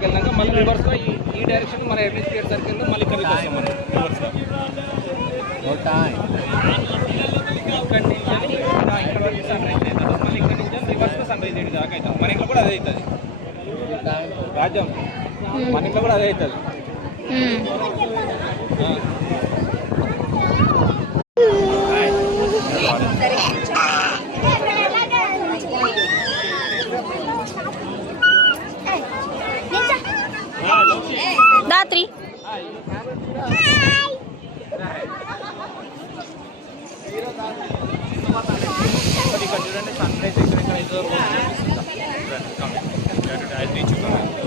వెళ్ళాక మళ్ళీ రివర్స్గా ఈ డైరెక్షన్ మన హెమిస్ఫియర్ సర్కిల్ మళ్ళీ ఇక్కడికి వస్తాం మనం రివర్స్గా ఇక్కడ నుంచి ఇక్కడ వరకు సన్ రైజ్ అవుతుంది మళ్ళీ ఇక్కడ నుంచి రివర్స్గా సన్ రైజ్ అయ్యేది దాకా అవుతుంది మన ఇంట్లో కూడా అదే అవుతుంది రాజ్యం మన ఇంట్లో కూడా అదే అవుతుంది దాత్రి ఇక్కడ చూడండి సన్ రైజ్ ఎక్కడ